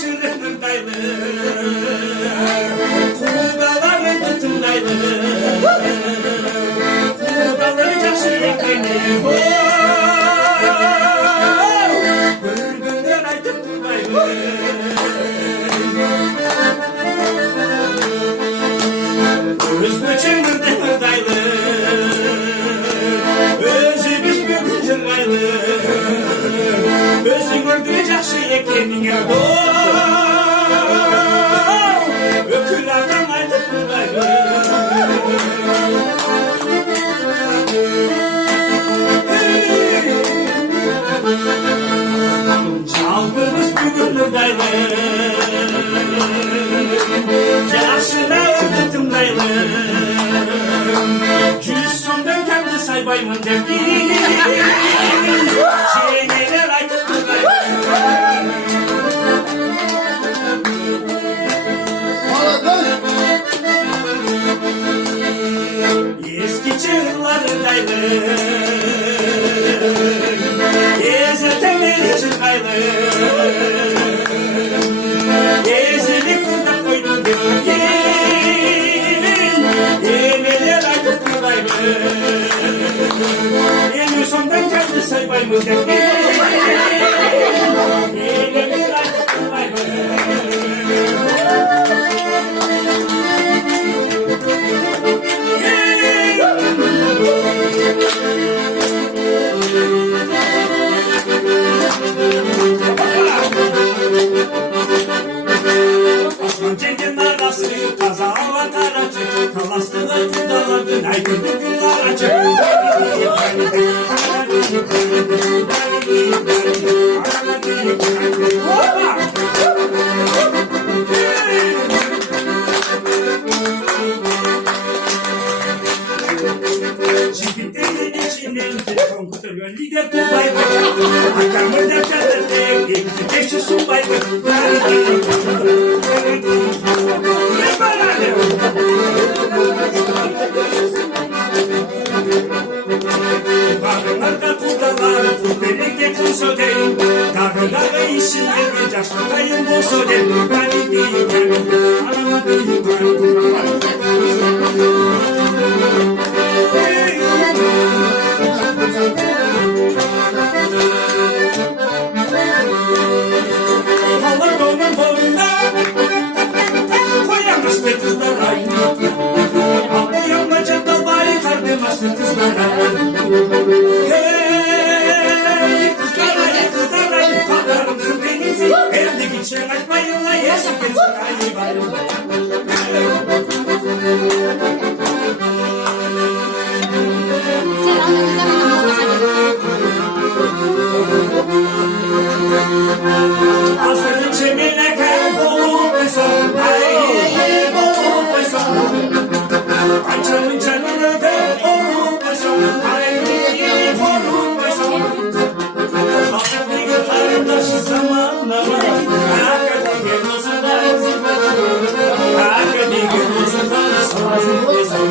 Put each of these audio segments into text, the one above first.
çırpındaydı. Kudaları tutundaydı. Kudaları caşı yekleni. Bürgünden ay tutundaydı. Özü çırpındaydı. Özü biz bir çırpındaydı. Özü gördüğü caşı yekleni. Ökülerden aydık buradaydı. Çaldığımız bugünlürdaydı. Yaşına öldürdümdaydı. Yüz sondan kendi saybayımın derdi. Şeyneler aydık buradaydı. Eski çığırlarındaydı. Ezetemeli çırpaydı. Ezeli kurda koydum dedim. Emeler aytıp buradaydı. En sondan kendi saybayımız derdi. Emeler aytıp buradaydı. Cenginler rastı, kaza avatar açık, kalastılar kudalardı, ay kötü günler açık. Çiftliklerin içinden telefon kutuyor, lider tubaydı. Hakamı defterlerde, ekti beşi subaydı. Dağlarga kudalar, kubelikte kusodeyim. Dağlarga işinleri, caşkatayım bu sodeyim. Bani değil, anama değil, Halar doğunun boğunda, koyamaz be kızlara. Ağlayanla çatalbayı kardemaz be kızlara. Hey kızlara, kadarım su denizi. Evde geçen açmayınla yesin kızlara. Asırın çemine kayıp olup besan, ay olup besan. Açanın canını da olup besan, ay olup besan. Asırın yıllarında şu zamanlar, hakikaten gelmezler. Hakikaten gelmezler, savaşın besan.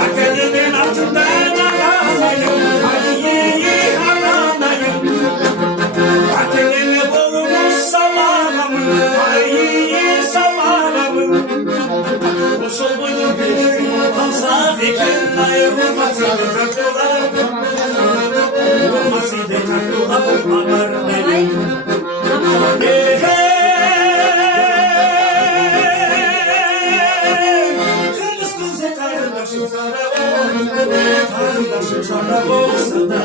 Akademinin altından alanayım, hadiyeyi alanayım. Akademi bulmuş samanamın, hadiyeyi samanamın. O sol boyun bir kalsa fikrin ayrılmasın takılar. Olmasın takılar, amarlayım. Kardeşim sana olsa da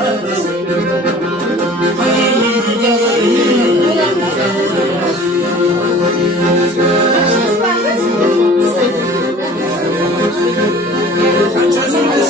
kaç özümde